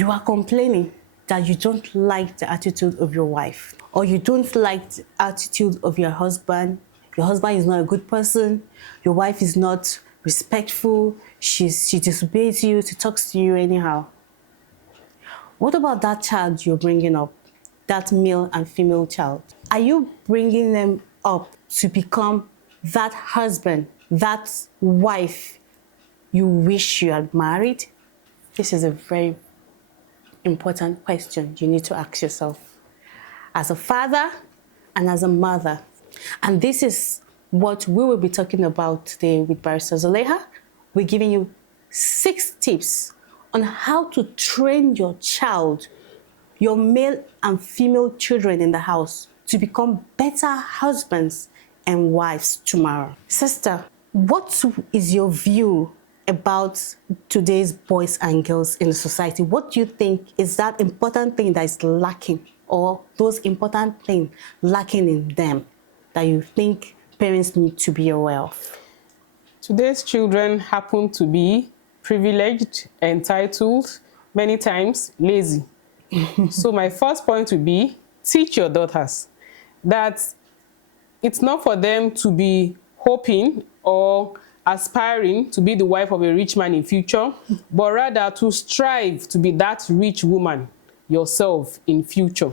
you are complaining that you don't like the attitude of your wife, or you don't like the attitude of your husband is not a good person, your wife is not respectful, she disobeys you, she talks to you anyhow. What about that child you're bringing up, that male and female child? Are you bringing them up to become that husband, that wife you wish you had married? This is a very important question you need to ask yourself as a father and as a mother. And this is what we will be talking about today with Barrister Zulaiha. We're giving you 6 tips on how to train your child, your male and female children in the house, to become better husbands and wives tomorrow. Sister, what is your view about today's boys and girls in the society? What do you think is that important thing that is lacking, or those important things lacking in them that you think parents need to be aware of? Today's children happen to be privileged, entitled, many times lazy. So my first point would be, teach your daughters that it's not for them to be hoping or aspiring to be the wife of a rich man in future, but rather to strive to be that rich woman yourself in future.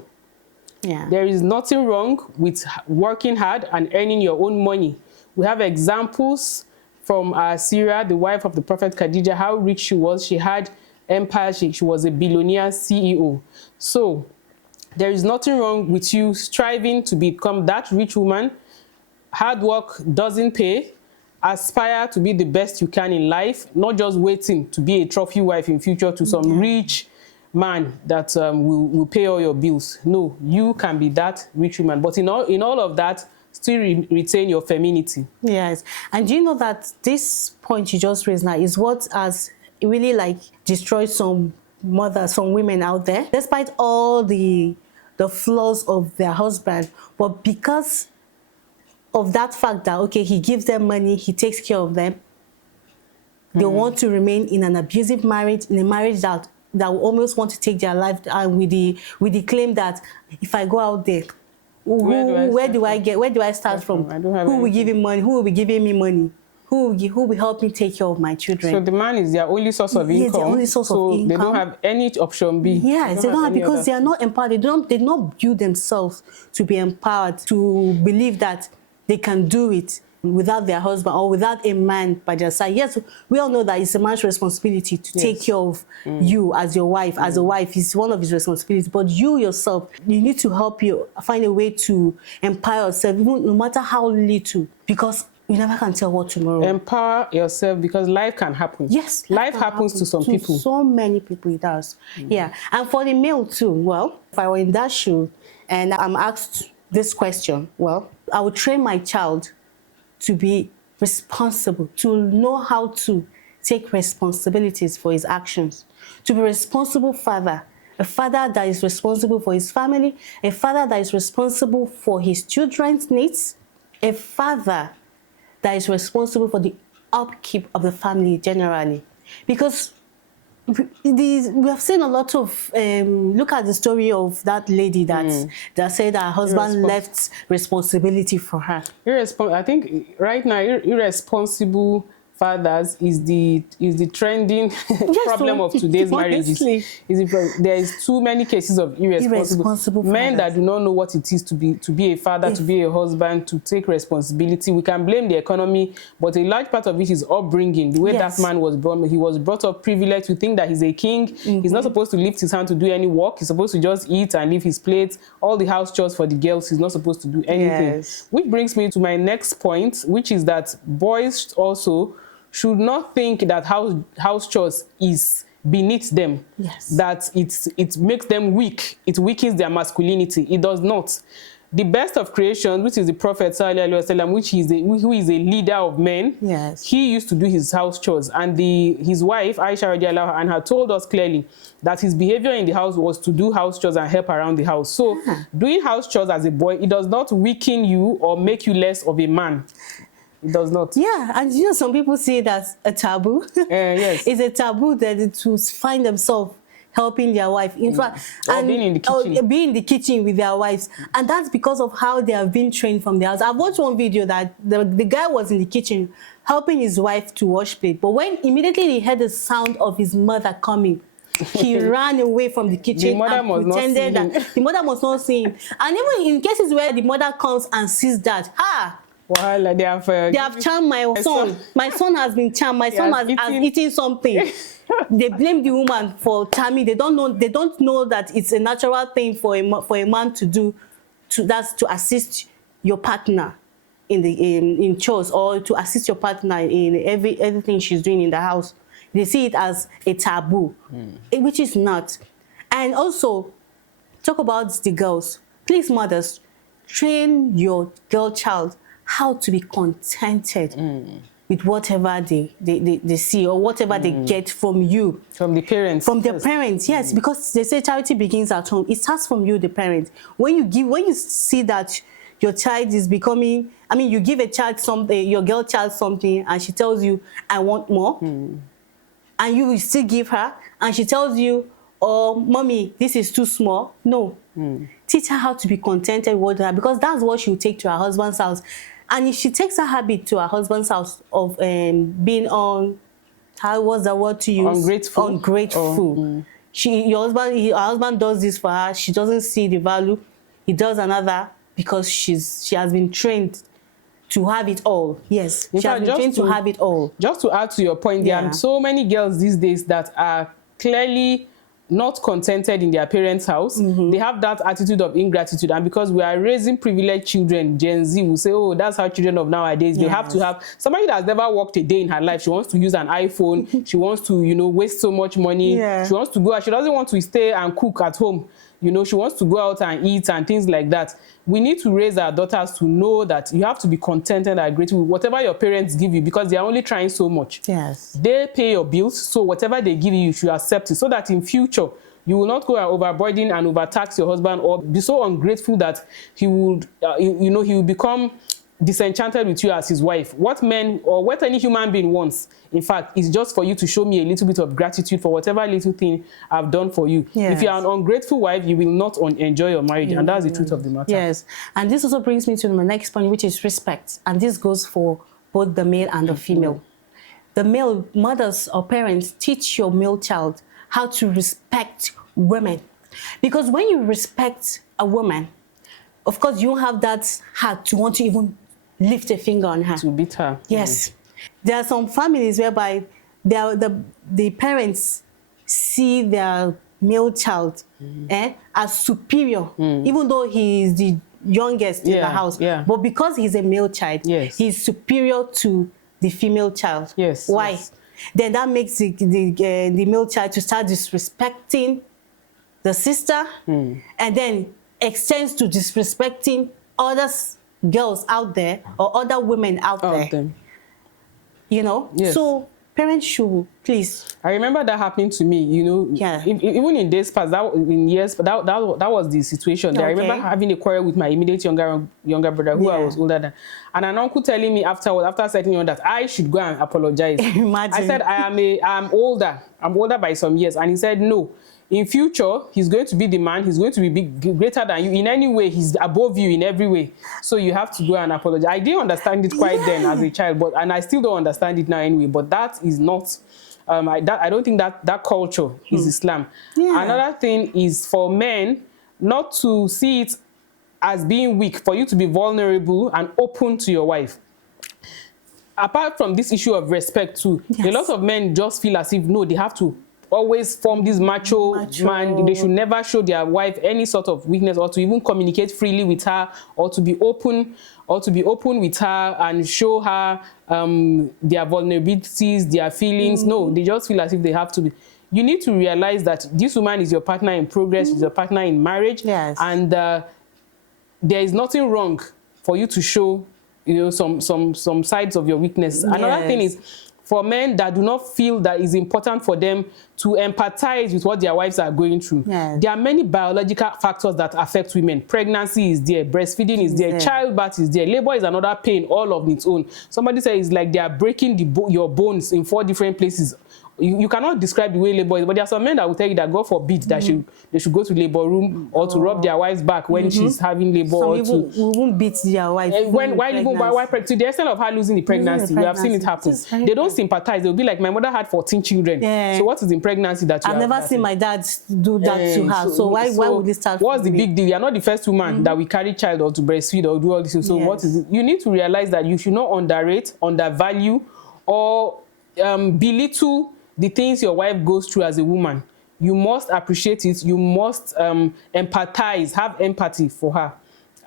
Yeah. There is nothing wrong with working hard and earning your own money. We have examples from Syria, the wife of the Prophet Khadija, how rich she was. She had empire, she was a billionaire CEO. So there is nothing wrong with you striving to become that rich woman. Hard work doesn't pay. Aspire to be the best you can in life, not just waiting to be a trophy wife in future to some rich man that will pay all your bills. No, you can be that rich woman. But in all of that, still retain your femininity. Yes. And do you know that this point you just raised now is what has really like destroyed some mothers, some women out there, despite all the flaws of their husband, but because of that fact that, okay, he gives them money, he takes care of them, they want to remain in an abusive marriage, in a marriage that will almost want to take their life, and with the claim that if I go out there, where do I start from? Who will give him money? Who will be giving me money? Who will help me take care of my children? So the man is their only source of income. Their only source of income. They don't have any option B. Yes, they don't have, because they are not empowered. They don't build themselves to be empowered, to believe that they can do it without their husband or without a man by their side. Yes, we all know that it's a man's responsibility to take care of you as your wife. As a wife, it's one of his responsibilities. But you yourself, you need to help you find a way to empower yourself, even no matter how little, because you never can tell what tomorrow. Empower yourself, because life can happen. Yes. Life happens to some people. So many people it does. Yeah. And for the male too, well, if I were in that shoe and I'm asked this question, well, I would train my child to be responsible, to know how to take responsibilities for his actions, to be a responsible father, a father that is responsible for his family, a father that is responsible for his children's needs, a father that is responsible for the upkeep of the family generally. Because we have seen a lot of, look at the story of that lady that said her husband left responsibility for her. I think right now, irresponsible fathers is the trending problem of today's marriages. There is too many cases of irresponsible men that do not know what it is to be a father, to be a husband, to take responsibility. We can blame the economy, but a large part of it is upbringing. The way that man was born, he was brought up privileged to think that he's a king. He's not supposed to lift his hand to do any work. He's supposed to just eat and leave his plate. All the house chores for the girls, he's not supposed to do anything. Which brings me to my next point, which is that boys also should not think that house chores is beneath them, that it makes them weak, it weakens their masculinity. It does not. The best of creation, which is the Prophet Sallallahu who is a leader of men, he used to do his house chores, and his wife Aisha radiallahu anha told us clearly that his behavior in the house was to do house chores and help around the house. So doing house chores as a boy, it does not weaken you or make you less of a man. It does not. Yeah, and you know, some people see it as a taboo. Yes. It's a taboo that to find themselves helping their wife. In fact, and being in the kitchen. Being in the kitchen with their wives. And that's because of how they have been trained from the house. I've watched one video that the guy was in the kitchen helping his wife to wash plate. But when immediately he heard the sound of his mother coming, he ran away from the kitchen and pretended that the mother must not see him. And even in cases where the mother comes and sees that, well, they have charmed my son. My son has been charmed. My son has eaten something. They blame the woman for charming. They don't know that it's a natural thing for a man to do. That's to assist your partner in chores, or to assist your partner in everything she's doing in the house. They see it as a taboo, which is not. And also, talk about the girls. Please, mothers, train your girl child how to be contented with whatever they see or whatever they get from you. From the parents. From their parents, yes, because they say charity begins at home. It starts from you, the parent. When you see that your child is becoming, you give a child something, your girl child something, and she tells you, I want more. And you will still give her, and she tells you, oh, mommy, this is too small. No. Teach her how to be contented with her, because that's what she will take to her husband's house. And if she takes a habit to her husband's house of being how was the word to use? Ungrateful. Her husband does this for her. She doesn't see the value. He does another because she has been trained to have it all. Yes, she has been trained to have it all. Just to add to your point, there are so many girls these days that are clearly not contented in their parents' house. They have that attitude of ingratitude, and because we are raising privileged children, Gen Z will say, oh, that's how children of nowadays, they have to have somebody that has never worked a day in her life. She wants to use an iPhone. She wants to, waste so much money. She wants to go out. She doesn't want to stay and cook at home. She wants to go out and eat and things like that. We need to raise our daughters to know that you have to be contented and grateful with whatever your parents give you, because they are only trying so much. Yes. They pay your bills, so whatever they give you, you should accept it, so that in future, you will not go and overburden and overtax your husband, or be so ungrateful that he would, he will become disenchanted with you as his wife. What men or what any human being wants, in fact, is just for you to show me a little bit of gratitude for whatever little thing I've done for you. Yes. If you are an ungrateful wife, you will not enjoy your marriage, and that's the truth of the matter. Yes, and this also brings me to my next point, which is respect, and this goes for both the male and the female. The male mothers or parents, teach your male child how to respect women, because when you respect a woman, of course, you don't have that heart to want to even lift a finger on her. To beat her. Yes. There are some families whereby the parents see their male child as superior, even though he is the youngest in the house. But because he's a male child, he's superior to the female child. Yes. Why? Yes. Then that makes the male child to start disrespecting the sister, and then extends to disrespecting other girls out there or other women out there. Yes. So parents should please. I remember that happening to me. Even in days past, that was the situation. Okay. I remember having a quarrel with my immediate younger brother, who I was older than, and an uncle telling me afterwards, after settling on, that I should go and apologize. Imagine. I said I'm older by some years, and he said no. In future, he's going to be the man. He's going to be greater than you in any way. He's above you in every way. So you have to go and apologize. I didn't understand it quite then as a child, and I still don't understand it now anyway. But that is not. I don't think that culture is Islam. Another thing is for men not to see it as being weak, for you to be vulnerable and open to your wife. Apart from this issue of respect too, a lot of men just feel as if they have to always form this macho man. They should never show their wife any sort of weakness, or to even communicate freely with her, or to be open with her and show her their vulnerabilities, their feelings. No, they just feel as if they have to be. You need to realize that this woman is your partner in progress, is your partner in marriage, and there is nothing wrong for you to show some sides of your weakness. Another thing is, for men that do not feel that it's important for them to empathize with what their wives are going through. There are many biological factors that affect women. Pregnancy is there, breastfeeding is there, childbirth is there, labor is another pain all of its own. Somebody said it's like they are breaking your bones in 4 different places you cannot describe the way labor is, but there are some men that will tell you that God forbid that they should go to labor room or to rub their wife's back when she's having labor. Some or even won't beat their wife. To the extent of her losing the pregnancy, we have seen it happen. They don't sympathize. They'll be like, my mother had 14 children. So what is in pregnancy that you I've never seen my dad do that to her. So why would this start? What's the big deal? You're not the first woman that will carry child or to breastfeed or do all this. So what is it? You need to realize that you should not underrate, undervalue, or belittle the things your wife goes through as a woman. You must appreciate it. You must empathize, have empathy for her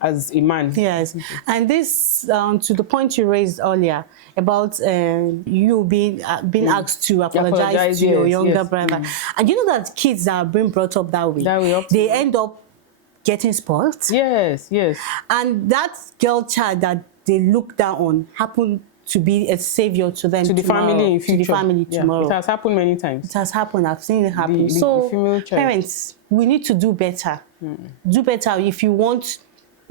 as a man. Yes, and this to the point you raised earlier about you being asked to apologize to your younger brother, and you know that kids that are being brought up that way, they end up getting spoiled. Yes. And that girl child that they look down on happened to be a savior to them, to the family in future. To the family tomorrow. It has happened many times. It has happened. I've seen it happen. So parents, we need to do better. Do better if you want.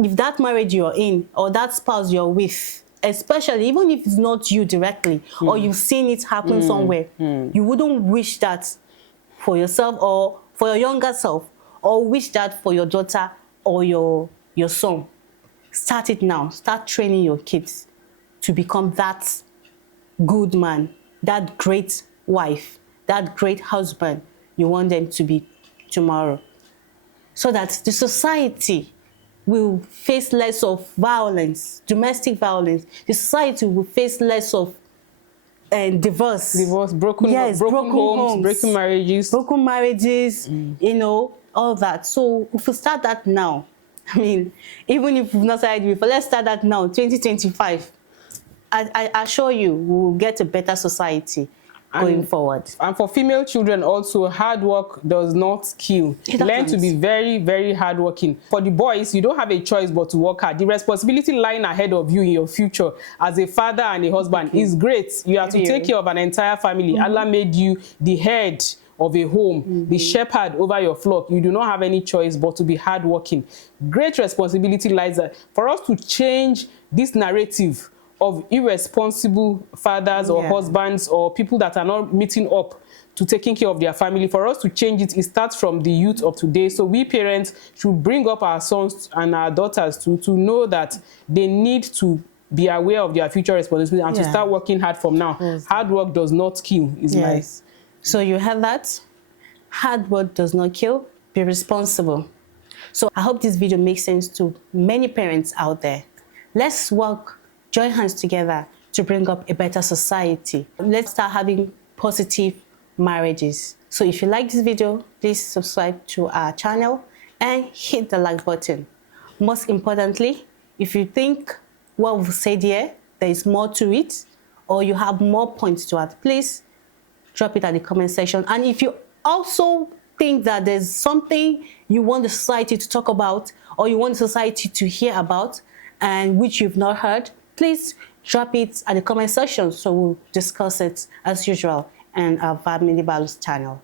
If that marriage you're in or that spouse you're with, especially even if it's not you directly or you've seen it happen somewhere, you wouldn't wish that for yourself or for your younger self, or wish that for your daughter or your son. Start it now. Start training your kids to become that good man, that great wife, that great husband you want them to be tomorrow. So that the society will face less of violence, domestic violence. The society will face less of divorce, broken homes, breaking marriages, you know, all that. So if we start that now, I mean, even if we've not started before, let's start that now, 2025. I assure you, we'll get a better society going forward. And for female children also, hard work does not kill. Learn to be very, very hardworking. For the boys, you don't have a choice but to work hard. The responsibility lying ahead of you in your future as a father and a husband is great. You have to take care of an entire family. Allah made you the head of a home, the shepherd over your flock. You do not have any choice but to be hardworking. Great responsibility lies there for us to change this narrative of irresponsible fathers or husbands or people that are not meeting up to taking care of their family. For us to change it, it starts from the youth of today. So we parents should bring up our sons and our daughters to know that they need to be aware of their future responsibility and to start working hard from now. Hard work does not kill, is nice. So you heard that? Hard work does not kill. Be responsible. So I hope this video makes sense to many parents out there. Let's work, join hands together to bring up a better society. Let's start having positive marriages. So if you like this video, please subscribe to our channel and hit the like button. Most importantly, if you think what we've said here, there is more to it, or you have more points to add, please drop it at the comment section. And if you also think that there's something you want the society to talk about, or you want society to hear about, and which you've not heard, please drop it at the comment section so we'll discuss it as usual in our Family Values channel.